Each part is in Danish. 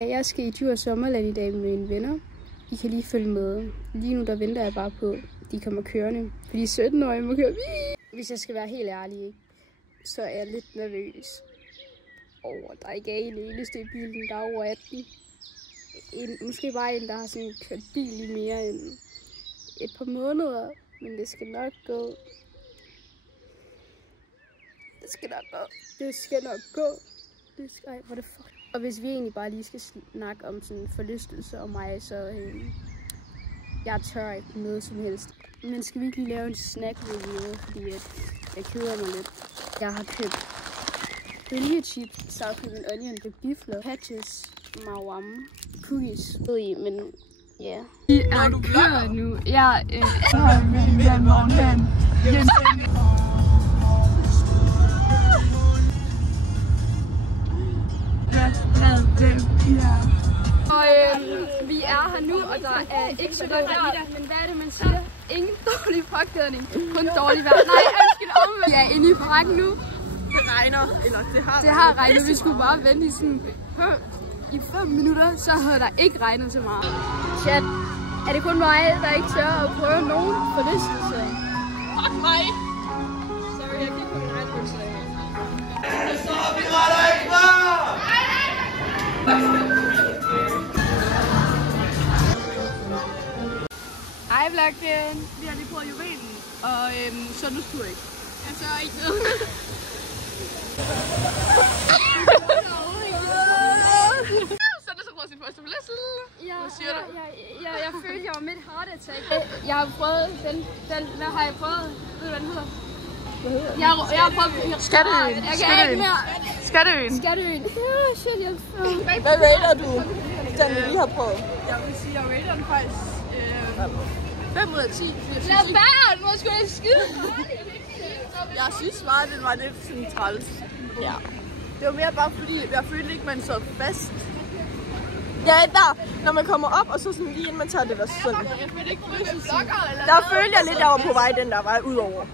Jeg skal i Djurs Sommerland i dag med mine venner. I kan lige følge med. Lige nu der venter jeg bare på, at de kommer kørende. Fordi 17-årige må køre. Hvis jeg skal være helt ærlig, så er jeg lidt nervøs over, at der ikke er en eneste i bilen, der er over 18. Måske bare en, der har sådan kørt bil i mere end et par måneder. Men det skal nok gå. Det skal nok gå. Det skal nok gå. Det skal... Ej, hvor det fuck. Og hvis vi egentlig bare lige skal snakke om sådan forlystelse og mig, så jeg tør ikke noget som helst. Men skal vi ikke lige lave en snack-review, fordi jeg keder mig lidt. Jeg har købt bølgechips, sour cream and onion, the beeflo, patches, mawam, cookies. Men ja. Vi er kørt nu. Jeg Og vi er her nu, og der er ikke så godt vejr, men hvad er det, man siger? Ingen dårlig påklædning, kun dårlig vejr. Nej, undskyld om. Vi er inde i parken nu. Det regner, eller det har regnet. Vi skulle bare vente i 5 minutter, så havde der ikke regnet så meget. Chat, er det kun mig, der ikke tør at prøve nogen forlystelse? Fuck mig! Sorry, jeg gik på min egen bursdag. Så er vi ret ikke klar! Hej vloggen! Vi har lige prøvet juvelen, og sundhedstur ikke. Jeg tør ikke noget. Så er det så prøvet sin første forlystelse. Hvad siger du? Jeg følte, jeg var midt heart attack. Jeg har prøvet den, hvad har jeg prøvet? Ved du, hvad den hedder? Jeg har prøvet... Skatteøen. Jeg kan ikke mere. Skatteøen. Shit, jeg er Hvad rater du, den vi lige har prøvet? Jeg vil sige, jeg rater den faktisk 5 ud af 10. Lad være, nu skal jeg skide. Jeg synes bare, den var lidt sådan træls. Ja. Det var mere bare fordi, jeg følte ikke, man så fast. Ja, der, når man kommer op, og så sådan lige inden man tager det der sådan. Jeg følte ikke der følte jeg lidt, jeg var på vej den der vej udover.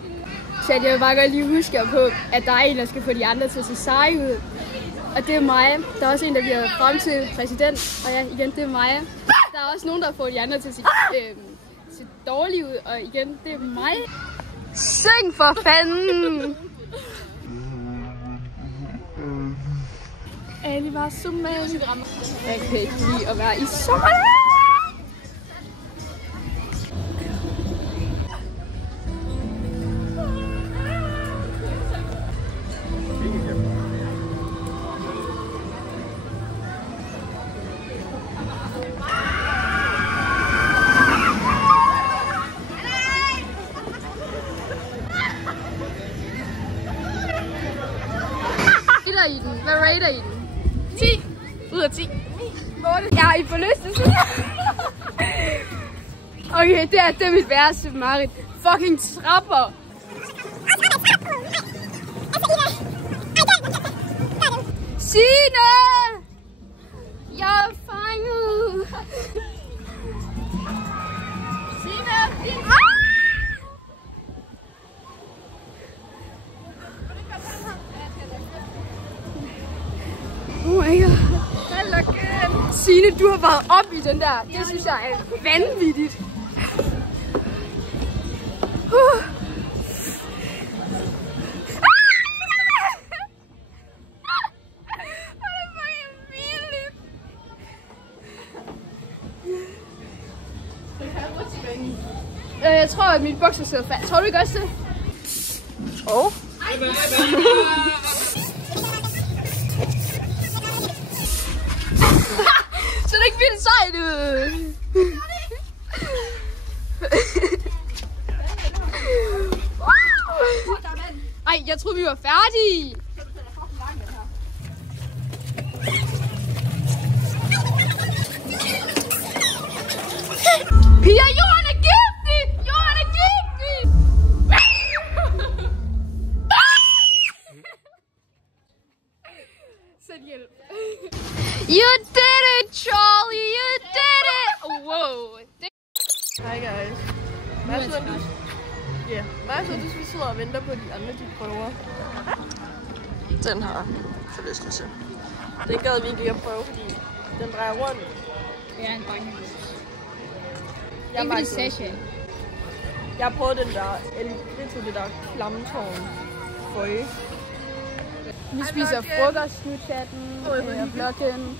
Så jeg vil bare godt lige huske på, at der er en, der skal få de andre til at se seje ud. Og det er mig. Der er også en, der bliver frem til præsident. Og ja, igen, det er mig. Der er også nogen, der får de andre til at se dårlige ud. Og igen, det er mig. Syng for fanden! Ali var sommerland. Jeg kan ikke lide at være i sommerland. Hvad rater I den? 10 ud af 10. 8. Jeg er i forlystelse. Okay, det er mit værste mareridt. Fucking trapper. Signe! Jeg er fanget. Signe! Oh my god. Signe, du har været op i den der. Det synes jeg er vanvittigt. Jeg tror, at mit bukser sidder fast. Tror du ikke også det? Åh. Så det er ikke vildt sejt ud. Ej, jeg troede, vi var færdige. Pia, jorden er giftig! Jorden er giftig! Send hjælp. You did it, Charlie! You did it! Wow. Hi guys. Hvad så, hvis vi sidder og venter på de andre, de prøver? Den her forlystelse. Det gad vi ikke at prøve, fordi Den drejer rundt. Det er en bankhus. Jeg har prøvet den der, det der flammetårn. Føje. Vi spiser frokost nu, chatten og vloggen.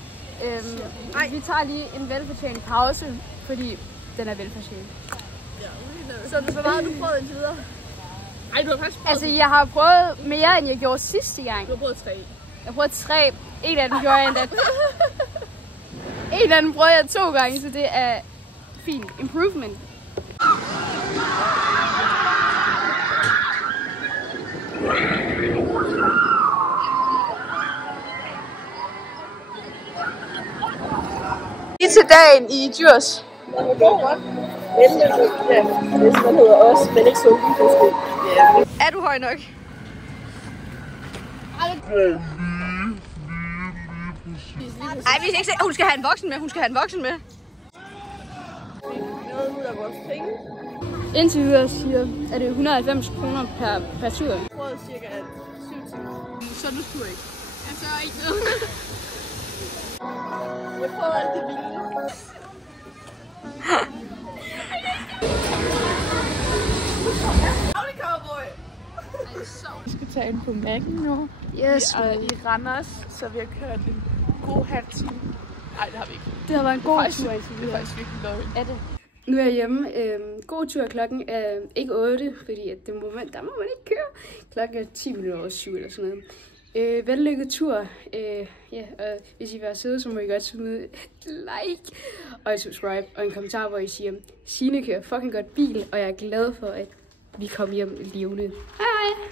Vi tager lige en velfortjent pause, fordi den er velfortjent. Så hvor meget har du prøvet indtil videre? Ej, du har faktisk prøvet. Altså, jeg har prøvet mere, end jeg gjorde sidste gang. Du har prøvet 3. Jeg har prøvet 3. En af dem gjorde jeg endda. En af dem prøvede jeg 2 gange, så det er fint. Improvement. I til dagen i Djurs. Det går godt. Hvis man hedder os, men ikke så Er du høj nok? Ej, vi skal ikke se. Hun skal have en voksen med. Noget ud af vores penge. Indtil videre siger, at det er 190 kroner per tur. Jeg prøvede cirka 7 timer. Så du skulle ikke. Altså, ikke noget. Jeg prøvede alt det vilde. Vi skal tage ind på Mac'en nu. Yes. Vi er i Randers, så vi har kørt en god halv time. Nej, det har vi ikke. Det har været en god tur indtil Det er videre. faktisk virkelig dårligt. Er det? Nu er jeg hjemme. God tur. Klokken er ikke 8, fordi at der må man ikke køre. Klokken er 10 minutter over 7 eller sådan noget. Vellykket tur. Og hvis I vil være søde, så må I godt smide et like og et subscribe og en kommentar, hvor I siger, Signe kører fucking godt bil, og jeg er glad for, at vi kom hjem levende. Hej!